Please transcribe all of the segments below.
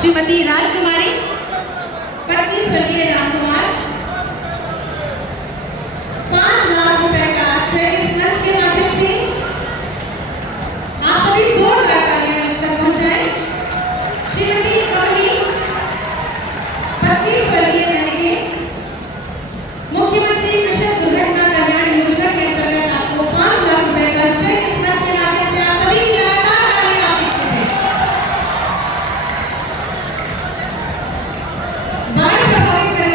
श्रीमती राजकुमारी, पत्नी स्वर्गीय रामकुमार 5 लाख रुपए का चेक इस मंच के माध्यम से आप सभी जोरदार तालियां इस तक पहुंचाएं। श्रीमती कवली, पत्नी स्वर्गीय महके, मुख्यमंत्री कृषक दुर्घटना कल्याण योजना के अंतर्गत आपको 5 लाख रुपए का चेक इस मंच के माध्यम से आप सभी की लगातार तालियां अपेक्षित है। बाढ़ प्रभावित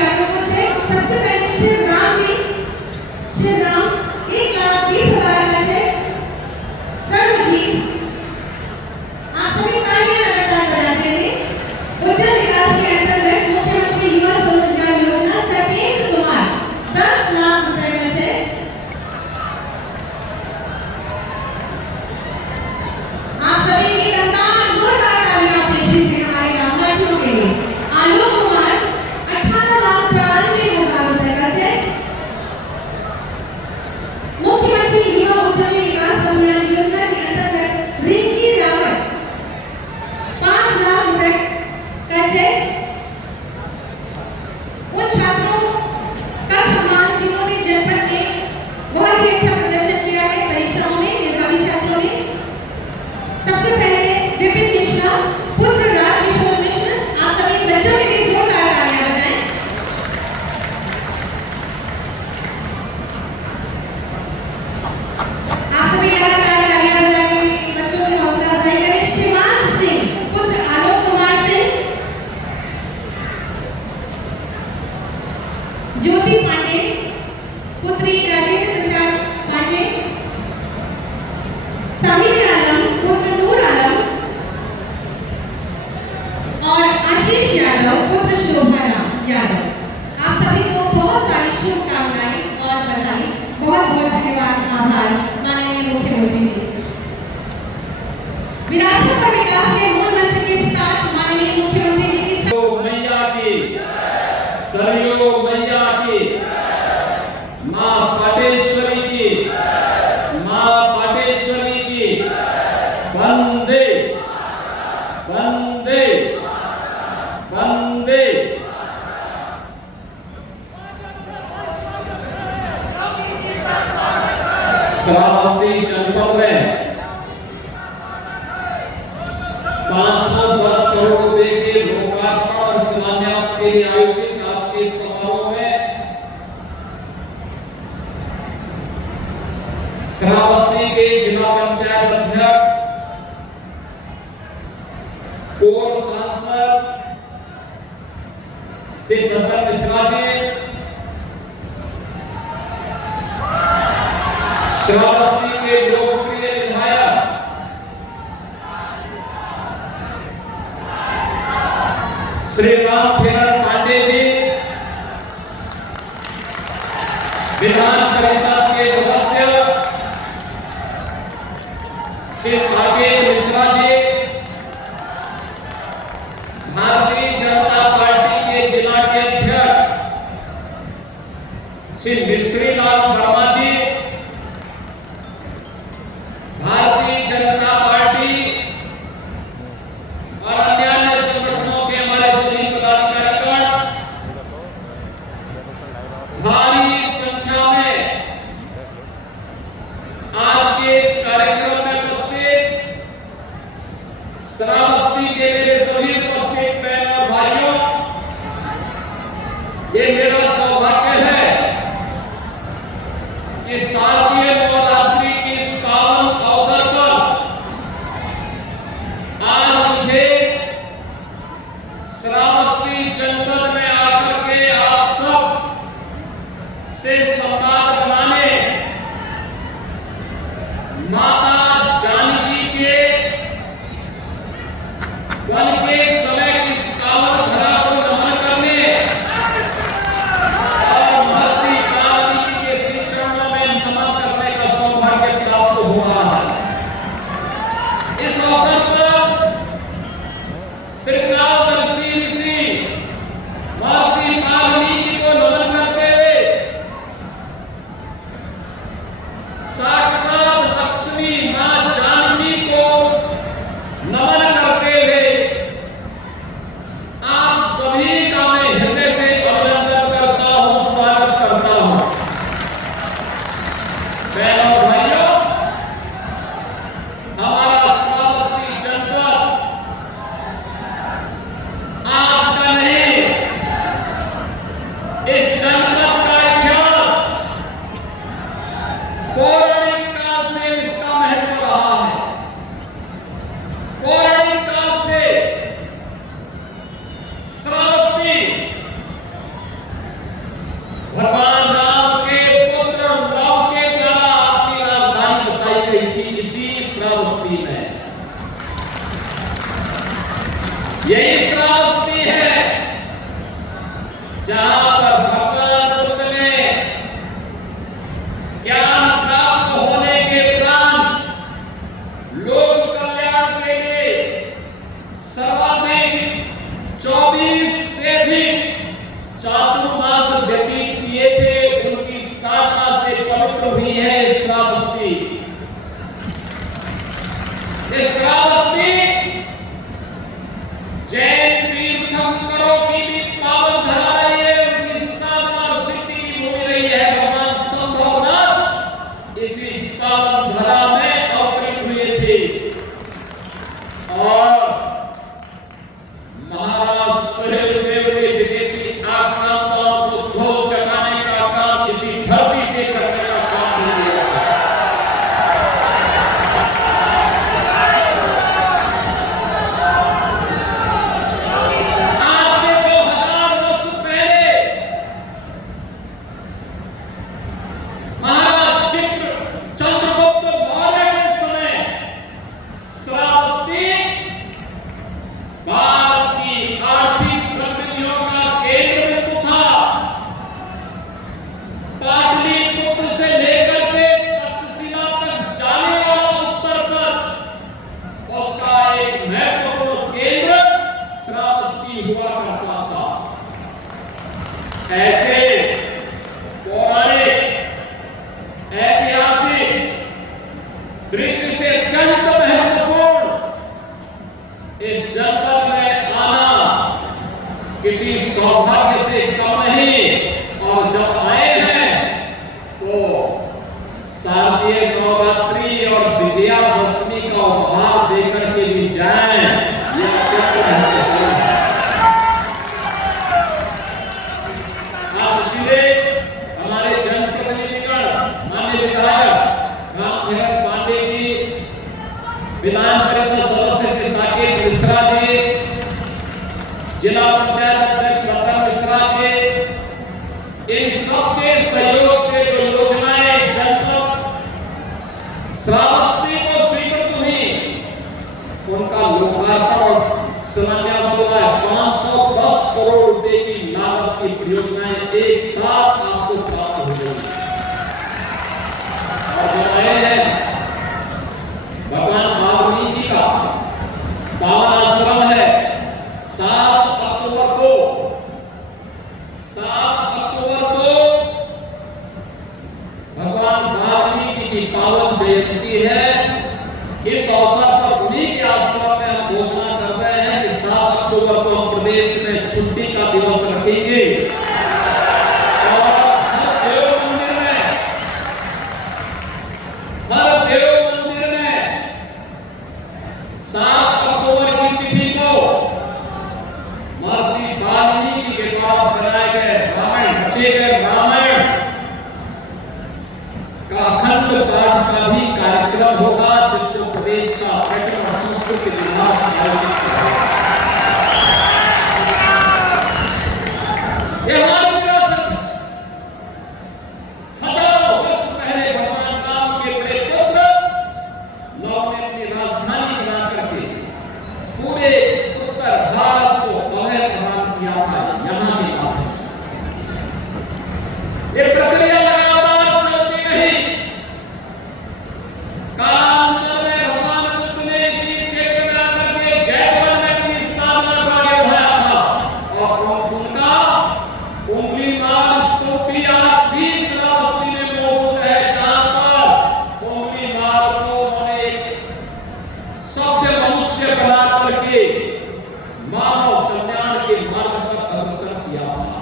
साहिब आलम पुत्र नूर आलम और आशीष यादव पुत्र शोभाराम यादव। आप सभी को बहुत सारी शुभकामनाएं और बधाई। बहुत बहुत धन्यवाद, आभार माननीय मुख्यमंत्री जी। विरासत और विकास के मूल मंत्र के साथ माननीय मुख्यमंत्री जी की मैया की, सरयू मैया की, मां पाटेश्वरी की, मां पाटेश्वरी की, वंदे वंदे वंदे। श्रावस्ती जनपद में 510 करोड़ रुपए के लोकार्पण और शिलान्यास के लिए आयोजित आज के समारोह में श्रावस्ती के जिला पंचायत अध्यक्ष, पूर्व सांसद श्री दत्तन मिश्रा जी, श्रावस्ती के लोकप्रिय विधायक श्री राम फेरन पांडे जी, विधान परिषद के सदस्य श्री साकेत मिश्रा जी, भारतीय जनता पार्टी के जिला के अध्यक्ष श्री मिश्री लाल वर्मा जी, भारतीय जनता पार्टी और अन्य संगठनों के हमारे सभी पदाधिकारीगण, भारी संख्या में आज के इस कार्यक्रम में उपस्थित श्रावस्ती के मेरे सभी उपस्थित बहन और भाइयों, ये मेरा सौभाग्य है कि शारदीय नवरात्रि की इस पावन अवसर पर आज मुझे श्रावस्ती जनपद में आकर के आप सब से संवाद बनाने, माता जानकी के वन के समय की इस पावन धरा को नमन करने और महर्षि वाल्मीकि के श्री चरणों में नमन करने का सौभाग्य प्राप्त हो रहा है। इस अवसर पर त्रिकालदर्शी ऋषि महर्षि वाल्मीकि को नमन करते हुए साक्षात लक्ष्मी मां जानकी को नमन करते हुए आप सभी का मैं हृदय से अभिनंदन करता हूं, स्वागत करता हूं। बहनों और भाइयों, हमारा श्रावस्ती जनपद आज का नहीं, इस जनपद का इतिहास पौराणिक काल से इसका महत्व रहा है। पौराणिक काल से श्रावस्ती भगवान राम के पुत्र लव के द्वारा अपनी राजधानी बसाई गई थी इसी श्रावस्ती में। यही श्रावस्ती है जहां पर भगवान बुद्ध ने ज्ञान प्राप्त होने के उपरांत लोक कल्याण के लिए सर्वाधिक 24 से अधिक चातुर्मास व्यतीत किए थे। उनकी साधना से पवित्र हुई है श्रावस्ती। इस श्रावस्ती जैन तीर्थंकरों की भी पावन धरा रही है, उनकी साधना और सिद्धि की भूमि रही है। भगवान संभवनाथ इसी पावन धरा में अवतरित हुए थे और महाराज सुहेलदेव ने विदेशी आक्रांताओं को धो चकाने का काम इसी धरती से करने का काम किया। दृष्टि से अत्यंत महत्वपूर्ण इस जनपद में आना किसी सौभाग्य से कम नहीं। और जब आए हैं तो शारदीय नवरात्रि और विजयादशमी का उपहार देकर के भी जाएं, ये अत्यंत महत्वपूर्ण है। आप सीधे हमारे जनप्रतिनिधिगण माननीय विधायक रामभरत पांडे जी, विधान परिषद सदस्य श्री साकेत मिश्रा जी, जिला पंचायत अध्यक्ष रतन मिश्रा जी, इन सबके सहयोग से जो योजनाएं जनपद श्रावस्ती को स्वीकृत हुई उनका लोकार्पण और शिलान्यास हुआ है। 510 करोड़ रुपए की लागत की परियोजनाएं एक साथ आपको प्राप्त हो जाएगी। और जो आए हैं भगवान वाल्मीकि का पावन आश्रम है, 7 अक्टूबर को भगवान वाल्मीकि की पावन जयंती है। इस अवसर पर उन्हीं के आश्रम में हम घोषणा कर रहे हैं कि 7 अक्टूबर को हम प्रदेश में छुट्टी का दिवस रखेंगे और हर देव मंदिर में 7 अक्टूबर की तिथि को महर्षि वाल्मीकि के द्वारा बनाए गए रामायण, रचे गए रामायण का अखंड पाठ का भी कार्यक्रम होगा, जिसको प्रदेश का पर्यटन और संस्कृति विभाग आयोजित करेगा। ये हमारी विरासत है। हजारों वर्ष पहले भगवान राम के बड़े पुत्र लव ने अपनी राजधानी बना करके पूरे उत्तर भारत को अभय प्रदान किया था यहाँ के माध्यम से। ये प्रक्रिया लगातार चलती रही। कालांतर में भगवान बुद्ध ने इसी क्षेत्र में आकर के जयपुर में अपनी स्थापना को आगे बढ़ाया था और उनका उंगली मार स्तूपी आज भी श्रावस्ती में मौजूद है, जहां पर उंगली मार को उन्होंने एक सभ्य मनुष्य बना करके मानव कल्याण के मार्ग पर अग्रसर किया था।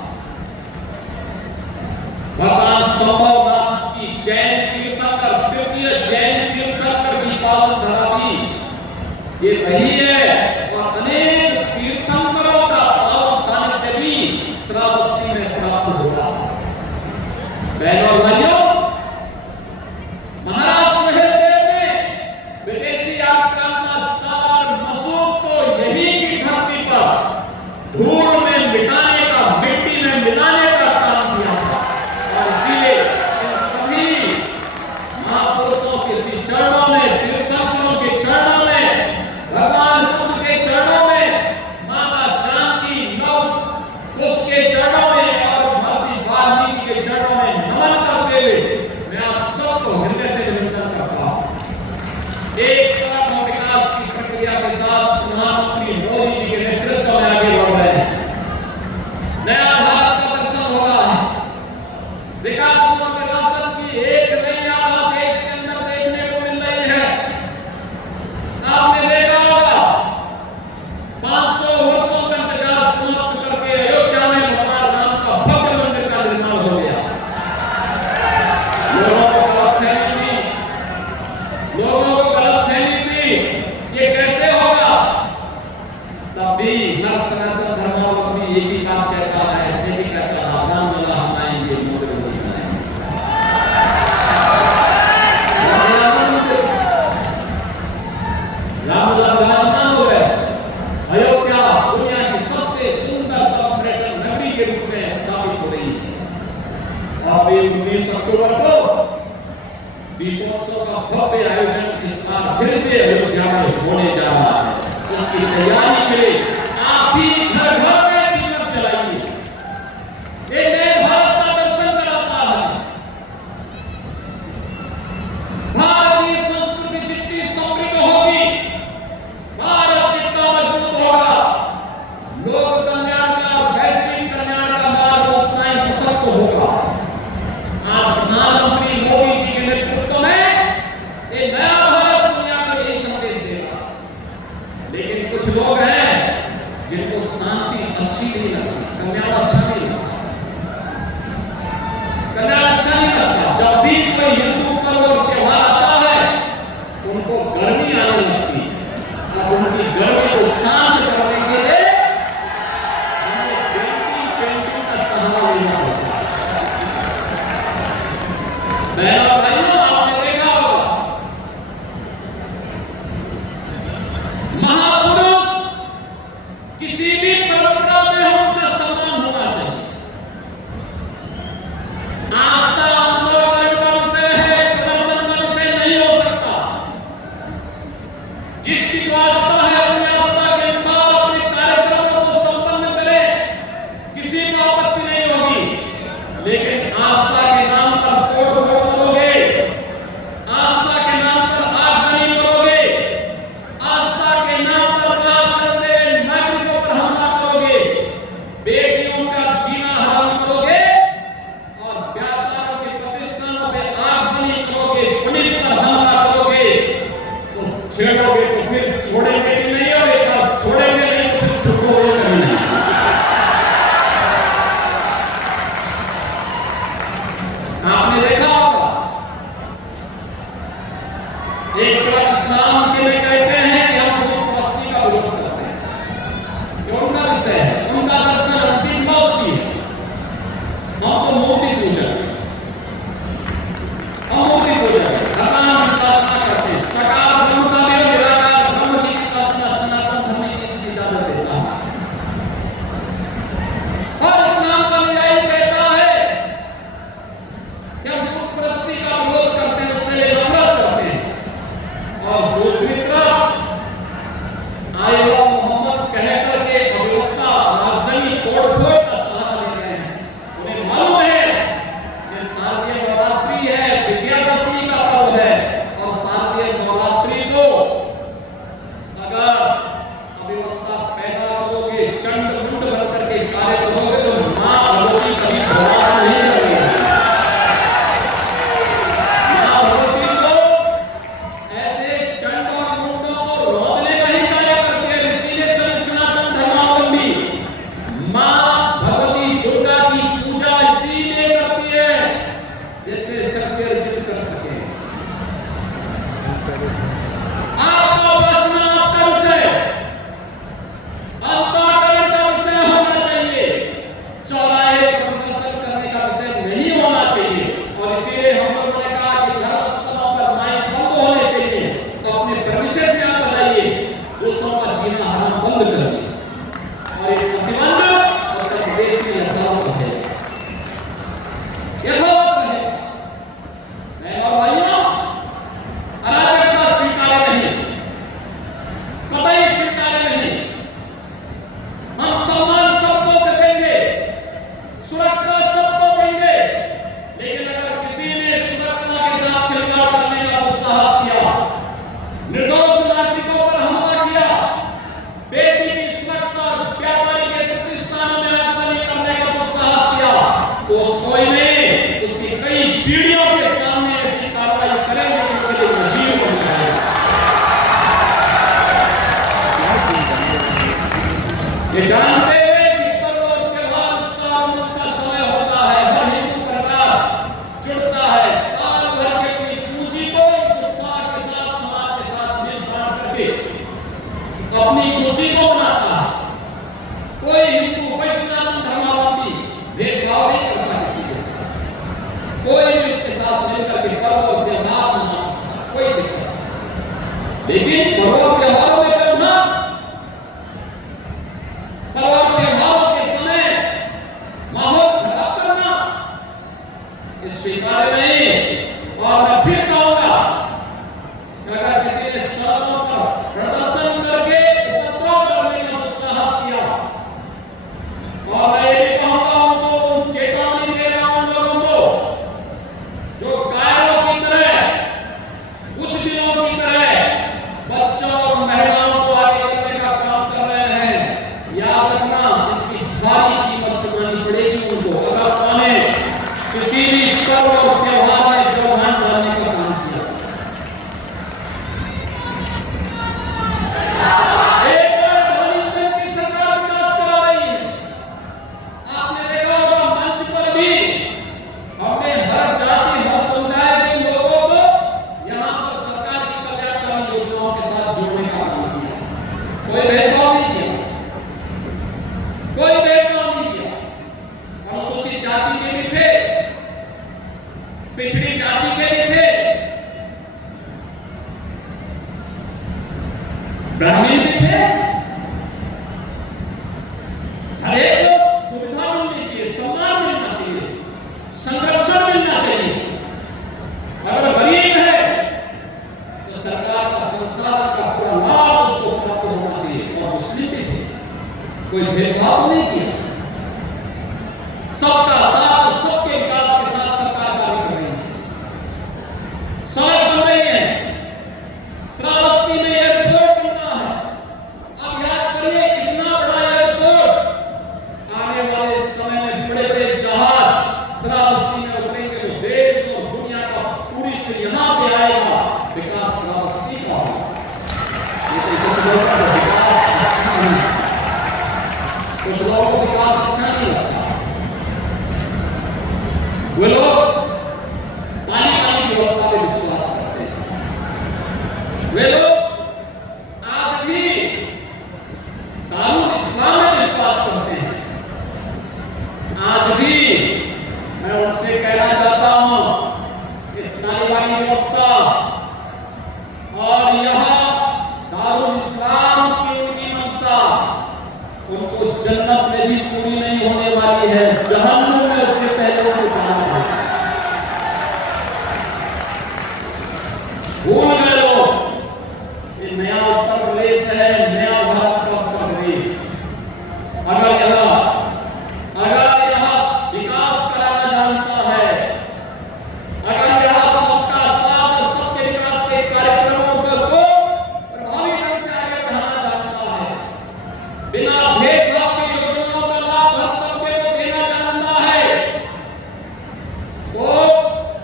भगवान संभवनाथ की जैन तीर्थंकर, तृतीय जैन तीर्थंकर की पावन धरा भी ये रही है और अनेक तीर्थंकरों का पावन सानिध्य भी श्रावस्ती में प्राप्त होगा। बहनों और भाइयों, महाराज सुहेलदेव ने विदेशी आक्रांता सवार मसूद को यही की धरती पर धूल में मिटाने का, मिट्टी में मिलाने का काम किया था। और इसीलिए इन सभी महापुरुषों के श्री चरणों में, तीर्थंकरों के चरणों में, भगवान बुद्ध के चरणों में, माता जानकी नव उसके चरणों में और महर्षि वाल्मीकि के चरणों में नमन करते हुए मैं आप सबको हृदय से निवेदन करता हूं। एक तरफ हम विकास की प्रक्रिया के साथ प्रधानमंत्री मोदी जी के नेतृत्व में आगे बढ़ रहे हैं। नया भारत का दर्शन हो रहा है। विकास और विरासत की एक नई आभा देश के अंदर देखने को मिल रही है। आपने देखा होगा 500 वर्षों का इंतजार समाप्त करके अयोध्या में भगवान राम का भव्य मंदिर का निर्माण हो गया। लोगों को गलतफहमी थी ये कैसे होगा, तब भी हर सनातन धर्मावलंबी एक ही बात कहता है, एक ही कहता है, राम लला हम आएंगे, मंदिर नहीं बनाएंगे। राम लला विराजमान हो गए। अयोध्या दुनिया की सबसे सुंदर पर्यटन नगरी के रूप में स्थापित हो रही है। और 19 अक्टूबर को दीपोत्सव का भव्य आयोजन इस बार फिर से अयोध्या में होने जा रहा है। उसकी तैयारी के लिए आप भी घर घर में दीपक जलाइए। ये नए भारत का दर्शन कराता है। भारतीय संस्कृति जितनी समृद्ध होगी, भारत जितना मजबूत होगा, लोक कल्याण का, वैश्विक कल्याण का मार्ग उतना ही सशक्त होगा। आप प्रधानमंत्री मोदी जी के नेतृत्व में एक नया उनको गर्मी आने लगती है और उनकी गर्मी को शांत करने के लिए हमें पेंटिंग का सहारा लेना होता है। बहनों और भाइयों, आपने देखा होगा महापुरुष किसी भी परंपरा में उनका सम्मान होना चाहिए। आस्था अंतःकरण का विषय है, प्रदर्शन का विषय नहीं हो सकता। जिसकी जो आस्था है अपनी आस्था के अनुसार अपने कार्यक्रमों को संपन्न करे, किसी को आपत्ति नहीं होगी। लेकिन आस्था के नाम पर तोड़-फोड़ करोगे, आस्था के नाम पर आगजनी करोगे, आस्था के नाम पर बाहर चलते हुए नागरिकों पर हमला करोगे, बेटियों का जीना हराम करोगे और व्यापारों के प्रतिष्ठानों पे आगजनी करोगे, पुलिस पर हमला करोगे, तो छेड़ोगे तो फिर छोड़ेंगे भी नहीं और एक बार छोड़ेंगे नहीं तो फिर छुपोगे कभी नहीं। आपने देखा होगा एक तरफ इस्लाम के में कहते हैं कि हम बुत परस्ती का विरोध करते हैं, ये उनका विषय है, उनका दर्शन अंतिम फिलॉसफी है। हम तो मूर्ति पूजक हैं, हम मूर्ति पूजक हैं, भगवान की उपासना करते हैं। साकार ब्रह्म का भी और निराकार ब्रह्म की उपासना सनातन धर्म की इसकी इजाजत देता है। और इस्लाम का न्याय कहता है कि हम बुत परस्ती का विरोध करते हैं, उससे नफरत करते हैं। और दूसरी तरफ आए लोग मोहम्मद कहकर के अव्यवस्था आगजनी तोड़-फोड़ का सहारा ले रहे हैं। उन्हें मालूम है कि शारदीय नवरात्रि है, विजयादशमी का पर्व है और शारदीय नवरात्रि को अगर अव्यवस्था पैदा करोगे, चंड-मुंड बनकर के कार्य करोगे तो मां भगवती कभी बर्दाश्त नहीं करेगी। मां भगवती को ऐसे चंड और मुंडों को रोकने का ही कार्य करती है। इसीलिए सभी सनातन धर्मावलंबी मां भगवती दुर्गा की पूजा इसीलिए करती है जिससे शक्ति अर्जित कर सके। आपका उपासना आपका विषय, अंतःकरण का विषय होना चाहिए, चौराहे पर प्रदर्शन करने का विषय नहीं होना चाहिए। और इसीलिए हम लोगों ने कहा कि धर्मस्थलों पर माइक बंद होने चाहिए, तो अपने प्रेमिसेस में आप बताइए, दूसरों का जीना हराम बंद करिए। और एक प्रतिबंध उत्तर प्रदेश में यथावत है, यथावत है। मैं और भाइयों, अराजकता स्वीकार्य नहीं, कतई स्वीकार्य नहीं। हम सम्मान सबको देंगे, सुरक्षा सबको देंगे, लेकिन अगर किसी ने सुरक्षा के साथ खिलवाड़ करने का दुस्साहस किया, निर्दोष नागरिकों पर हमला किया, बेटी की सुरक्षा, व्यापारी के प्रतिष्ठानों में आगजनी करने का दुस्साहस किया, तो कोई नहीं, उसकी कई पीढ़ियों के सामने ऐसी कार्रवाई करेंगे कि उनके लिए नजीर बन जाएगा। ये जानते हुए कि पर्व और त्योहार उत्साह उमंग का समय होता है, हर हिंदू परिवार जुड़ता है, साल भर के अपनी पूंजी को इस उत्साह के साथ समाज के साथ मिल बांट करके अपनी खुशी को मनाता है। कोई हिंदू कोई सनातन धर्मावलंबी भेदभाव नहीं करता किसी के साथ, कोई भी उसके साथ मिलकर के पर्व और त्योहार मना सकता है, कोई दिक्कत नहीं। लेकिन पर्व और त्योहारों में करना, पर्व और त्योहारों के समय माहौल खराब करना, ये स्वीकार्य नहीं। और मैं फिर कहूंगा कि अगर किसी ने सड़कों पर प्रदर्शन करके उपद्रव करने का दुस्साहस किया, और मैं ये भी कहूंगा उनको चेतावनी दे रहा हूं, उन लोगों को जो कायरों की तरह, कुछ दिनों की तरह बच्चों और महिलाओं को आगे करने का काम कर रहे हैं, याद रखना इसकी भारी कीमत चुकानी पड़ेगी उनको, अगर उन्होंने किसी भी पर्व और त्योहार में व्यवधान डालने का काम किया। एक और ध्वनि की सरकार विकास करा रही है। आपने देखा होगा मंच पर भी हमने हर जाति हर समुदाय के लोगों को यहाँ पर सरकार की कल्याण ब्राह्मण भी थे। हर एक को सुविधा मिलनी चाहिए, सम्मान मिलना चाहिए, संरक्षण मिलना चाहिए। अगर गरीब है तो सरकार का संसाधन का पूरा लाभ उसको प्राप्त होना चाहिए। और मुस्लिम भी थे, कोई भेदभाव नहीं किया। सबका साथ, सबके विकास के साथ सरकार कार्य कर रही है। सड़क बन रही है, श्रावस्ती में एयरपोर्ट बन रहा है। अब याद करिए, इतना बड़ा एयरपोर्ट, आने वाले समय में बड़े बड़े जहाज श्रावस्ती में उतरेंगे तो देश और दुनिया का टूरिस्ट यहाँ पे आएगा। विकास श्रावस्ती का होगा। कुछ लोगों को विकास अच्छा नहीं, कुछ लोगों को विकास अच्छा नहीं लगता। वे लोग पानी की व्यवस्था में विश्वास करते हैं। वे लोग आज भी कानून इस्लाम में विश्वास करते हैं। आज भी मैं उनसे कहना चाहता हूं कि तालिबानी व्यवस्था और यह दारुल इस्लाम की उनकी मंशा उनको जन्नत में भी पूरी नहीं होने वाली है, जहन्नुम में उससे पहले उनको जाना है। भूल गए लोग, ये नया उत्तर प्रदेश है, नया भारत का उत्तर प्रदेश। अगर यह विकास कराना जानता है, अगर यह सबका साथ और सबके विकास के कार्यक्रमों को प्रभावी ढंग से आगे बढ़ाना जानता है, बिना भेदभाव की योजनाओं का लाभ हर तबके को देना जानता है, तो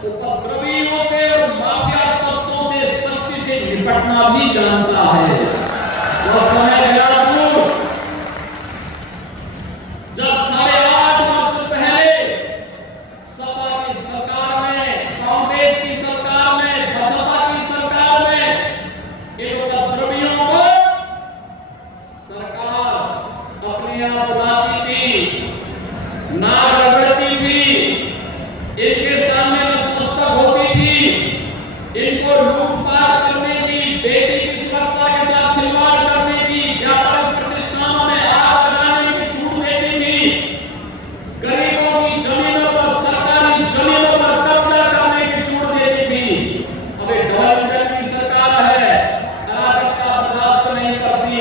उपद्रवियों से और माफिया तत्वों से सख्ती से निपटना भी जानता है। वो समय गया दूर जब 8.5 वर्ष पहले सपा की सरकार में, कांग्रेस की सरकार में, बसपा की सरकार में इन उपद्रवियों को सरकार अपने आप बुलाती थी, नाक रगड़ती थी, इनके सामने नतमस्तक होती थी, इनको लूटपाट करने की, बेटी की सुरक्षा के साथ खिलवाड़ करने की, व्यापारिक प्रतिष्ठानों में आग लगाने की छूट देती थी, गरीबों की जमीनों पर, सरकारी जमीनों पर कब्जा करने की छूट देती थी। अब ये डबल इंजन की सरकार है, अराजकता बर्दाश्त नहीं करती,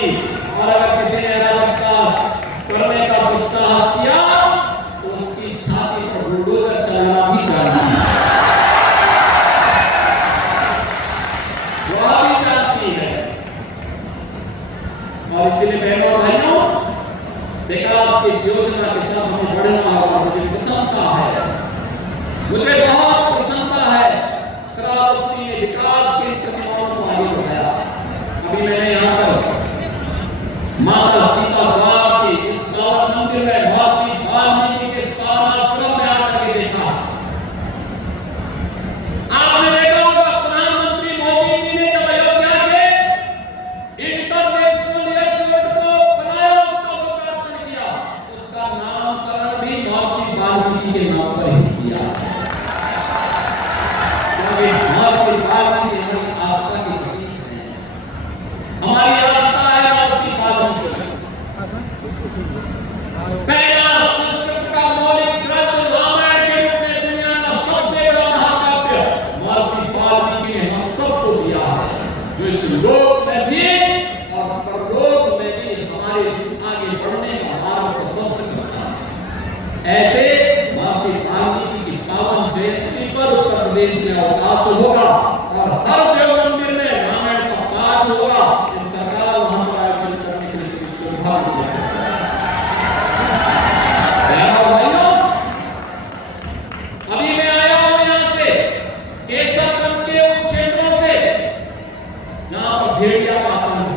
और अगर किसी ने अराजकता करने का दुस्साहस किया तो उसकी छाती पर बुलडोजर चलाना भी जानती है, वो भी जानती है। और इसलिए बहनों और भाइयों, विकास की इस योजना के साथ हमें बढ़ना होगा। मुझे प्रसन्नता है, मुझे बहुत प्रसन्नता है, श्रावस्ती ने विकास के प्रतिमाओं को आगे बढ़ाया। अभी मैंने यहाँ पर माता सीता द्वार की इस पावन मंदिर में महर्षि वाल्मीकि के इस पावन आश्रम में आकर के देखा। आपने देखा होगा प्रधानमंत्री मोदी जी ने जब अयोध्या के इंटरनेशनल एयरपोर्ट को बनाया, उसका लोकार्पण किया, उसका नामकरण भी महर्षि वाल्मीकि के नाम पर ही किया। क्योंकि महर्षि वाल्मीकि हमारी आस्था के प्रतीक हैं, हमारी आस्था है महर्षि वाल्मीकि। पहला संस्कृत का मौलिक ग्रंथ रामायण के रूप में दुनिया का सबसे बड़ा महाकाव्य महर्षि वाल्मीकि ने हम सबको दिया है, जो इस लोक में भी और परलोक में भी हमारे आगे बढ़ने का मार्ग प्रशस्त करता है। ऐसे महर्षि वाल्मीकि की पावन जयंती पर उत्तर प्रदेश में अवकाश होगा और हर देव मंदिर में रामायण का पाठ होगा। इस सरकार वहां पर आयोजन करने के लिए सुविधा दी है। अभी मैं आया हूं यहां से केसरगंज के उन क्षेत्रों से जहां पर भेड़िया का आतंक है,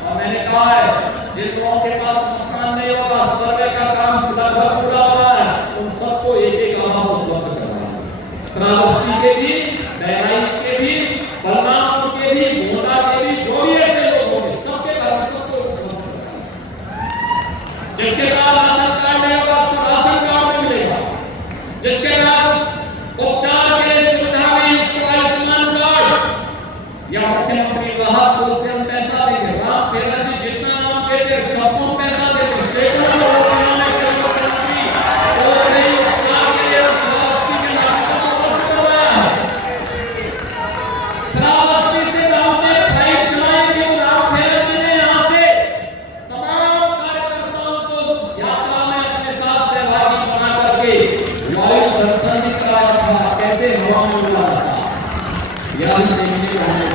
और मैंने कहा है जिन लोगों के पास मकान नहीं होगा, सर्वे का काम लगभग पूरा हुआ है, उन सबको एक आवास उपलब्ध करवाएंगे। श्रावस्ती के भी, बहराइच के भी, बलरामपुर के भी, मोटा के भी, जो भी ऐसे लोग होंगे सबके घर में सबको उपलब्ध करवाएंगे। जिसके पास राशन कार्ड नहीं होगा उसको राशन कार्ड में मिलेगा, जिसके पास उपचार के लिए सुविधा नहीं उसको आयुष्मान कार्ड या मुख्यमंत्री कहा तो उससे हम पैसा देंगे। राम फेरा जी जितना नाम देते सबको पैसा देते, सैकड़ों लोगों के नाम पे मुख्यमंत्री तो उसने उपचार के लिए श्रावस्ती के नागरिकों को मुक्त करवाया है। श्रावस्ती से हमने फ्लाइट चलाई कि राम फेरा जी ने यहाँ से तमाम कार्यकर्ताओं को उस यात्रा में अपने साथ सहभागी बना करके वायु दर्शन भी कराया था, कैसे हवा में उड़ा था याद देखने को हमें।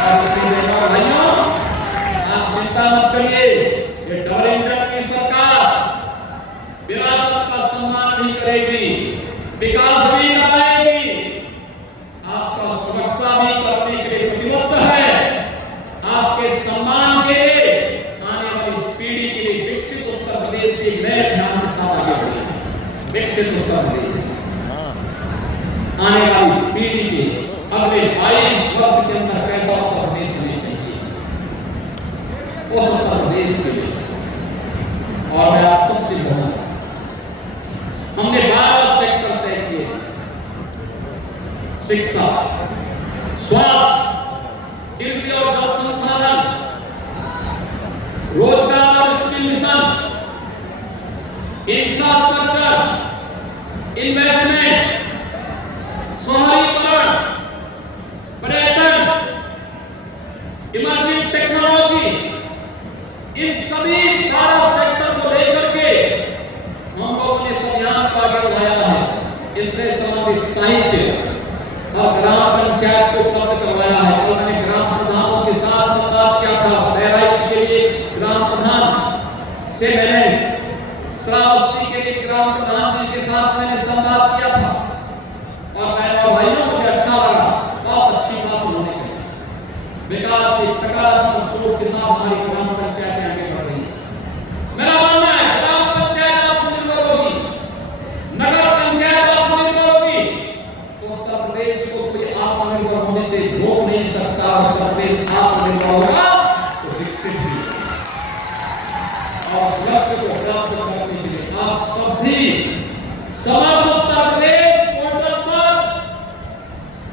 और इसके लिए भाइयों आप चिंता मत करिए, ये डबल इंजन की सरकार विरासत का सम्मान भी करेगी, विकास भी कराएगी, आपका सुरक्षा भी करने के लिए प्रतिबद्ध है। आपके सम्मान के लिए आने वाली पीढ़ी के लिए विकसित उत्तर प्रदेश के नए ध्यान के साथ आगे बढ़ेगी। विकसित उत्तर प्रदेश आने वाली पीढ़ी के अगले 22 वर्ष के अंदर कैसा उत्तर प्रदेश होना चाहिए, उस उत्तर प्रदेश के लिए। और मैं आप सबसे कहूंगा, हमने 12 सेक्टर तय किए, शिक्षा, स्वास्थ्य, कृषि और जल संसाधन, रोजगार और स्किल मिशन, इंफ्रास्ट्रक्चर, इन्वेस्टमेंट, शहरीकरण, पर्यटन, इमर्जिंग टेक्नोलॉजी, इन सभी 12 सेक्टर को लेकर के हम लोगों ने अभियान को आगे बढ़ाया है। इससे संबंधित साहित्य और ग्राम पंचायत को उपलब्ध करवाया है। कल मैंने ग्राम प्रधानों के साथ संवाद किया था, बहराइच के लिए ग्राम प्रधान से मैंने, श्रावस्ती के लिए ग्राम प्रधान जी के साथ मैंने संवाद किया था और भाइयों मुझे अच्छा लगा, बहुत अच्छी बात उन्होंने कही। विकास के सकारात्मक सोच के साथ हमारी ग्राम पंचायतें आगे बढ़ रही है। मेरा मानना है ग्राम पंचायत आत्मनिर्भर होगी, नगर पंचायत आत्मनिर्भर होगी, उत्तर प्रदेश को कोई आत्मनिर्भर होने से रोक नहीं सकता। उत्तर प्रदेश आत्मनिर्भर होगा तो विकसित भी और लक्ष्य को प्राप्त करने के लिए आप सभी समर्थ उत्तर प्रदेश पोर्टल पर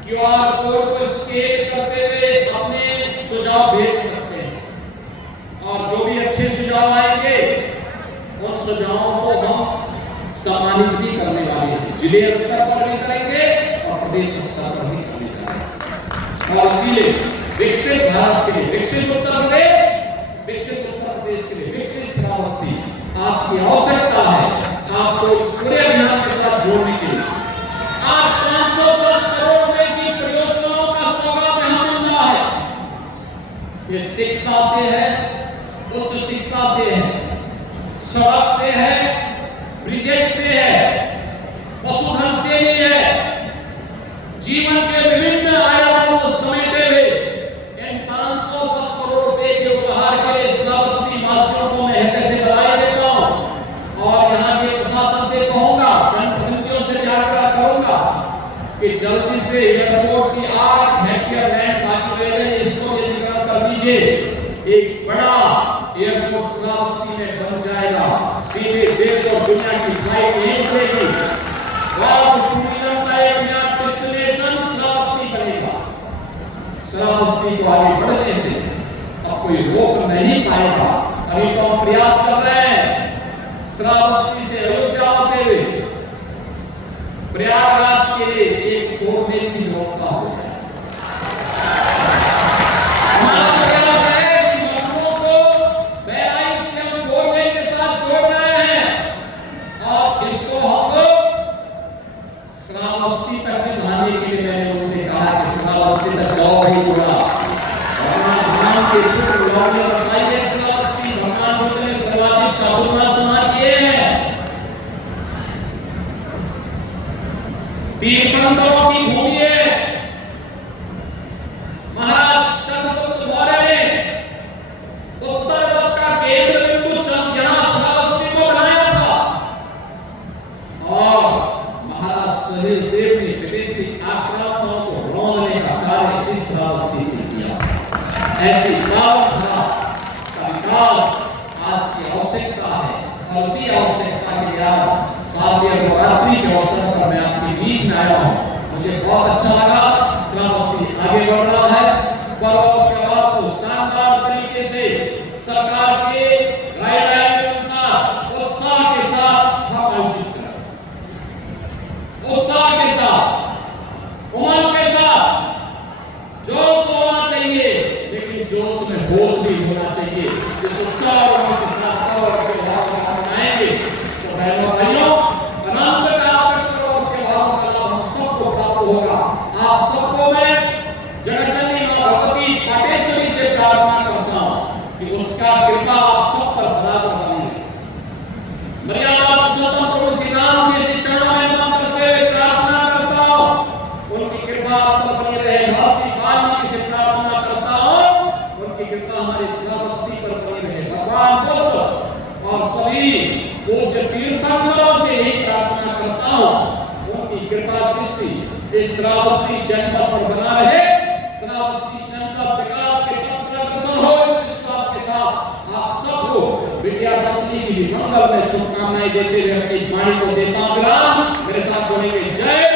क्यूआर कोड को स्कैन करते हुए अपने सुझाव भेज सकते हैं और जो भी अच्छे सुझाव आएंगे उन सुझावों को हम सम्मानित भी करने वाले हैं। जिले स्तर पर भी करेंगे और प्रदेश स्तर पर भी करने जा रहे हैं। और इसीलिए विकसित भारत के लिए, विकसित उत्तर प्रदेश, विकसित उत्तर प्रदेश के लिए विकसित श्रावस्ती आज की आवश्यकता है आपको इस पूरे अभियान के साथ जोड़ने के लिए। आज 510 करोड़ रुपए की परियोजनाओं का सौगात यहाँ मिल रहा है। ये शिक्षा से है, उच्च शिक्षा से है, सड़क से है, ब्रिजेज से है, पशुधन से भी है, जीवन के विभिन्न आयामों को समेटे हुए इन 510 करोड़ रुपए के उपहार के लिए श्रावस्ती वासियों को मैं हृदय से बधाई देता हूं और यहाँ के प्रशासन से कहूंगा, जनप्रतिनिधियों से भी आग्रह करूंगा कि जल्दी से एयरपोर्ट की 8 हेक्टेयर लैंड बाकी रह गई, इसको अधिग्रहण कर दीजिए। एक बड़ा एयरपोर्ट श्रावस्ती में बन जाएगा, सीधे देश और दुनिया की फ्लाइट यहीं खुलेगी और टूरिज्म का एक नया डेस्टिनेशन श्रावस्ती बनेगा। श्रावस्ती को आगे बढ़ने से अब कोई रोक नहीं पाएगा। अभी तो हम प्रयास कर रहे हैं श्रावस्ती से अयोध्या होते हुए प्रयागराज के लिए एक 4 लेन की व्यवस्था हो जाए। हमारा प्रयास है कि लखनऊ को बहराइच से हम 4 लेन के साथ जोड़ रहे हैं और इसको हम श्रावस्ती तक बढ़ाने के लिए मैंने उनसे कहा कि श्रावस्ती तक जाओ ही पूरा भगवान के पुत्र लौटे बसाइए श्रावस्ती। भगवान बुद्ध ने सर्वाधिक चातुर्मास समाज किए हैं। तीर्थंकरों की भूमि है। महाराज चंद्रगुप्त मौर्य ने उत्तर का केंद्र बिंदु यहाँ श्रावस्ती को बनाया था और महाराज सहेल देव ने विदेशी आक्रामकों को रोकने का कार्य इसी श्रावस्ती से किया। ऐसी धारा का विकास आज की आवश्यकता है और उसी आवश्यकता के लिए शारदीय नवरात्रि के अवसर पर मैं आपके बीच में आया हूँ। मुझे बहुत अच्छा लगा। श्रावस्ती आगे बढ़ रहा है पर्व और त्योहार को शानदार तरीके से सरकार के गाइडलाइन के अनुसार उत्साह के साथ हम आयोजित करें। उत्साह के साथ, उमंग के साथ, जोश होना चाहिए, लेकिन जोश में होश भी होना चाहिए। इस उत्साह और उमंग के साथ पर्व और त्योहार को मनाएंगे तो बहनों भाइयों, अनंत काल तक पर्व और त्योहारों का लाभ हम सबको प्राप्त होगा। आप सबको मैं जगतजननी मां भगवती पाटेश्वरी से प्रार्थना करता हूं कि उसका कृपा आप सब पर बराबर बनी रहे। मर्यादा पुरुषोत्तम प्रभु श्री राम के श्री चरणों में नमन करते हुए प्रार्थना करता हूं, उनकी कृपा आप पर बनी रहे। महर्षि वाल्मीकि से प्रार्थना करता हूं, उनकी कृपा हमारी श्रावस्ती पर बनी रहे। भगवान बुद्ध और सभी पूज्य तीर्थंकरों से यही प्रार्थना करता हूं, उनकी कृपा दृष्टि इस श्रावस्ती जनपद पर बना रहे। श्रावस्ती जनपद विकास के पथ पर अग्रसर हो, इस विश्वास के साथ आप सबको विजयादशमी की भी मंगल में शुभकामनाएं देते हुए अपनी वाणी को देता हूं। मेरे साथ बोलेंगे जय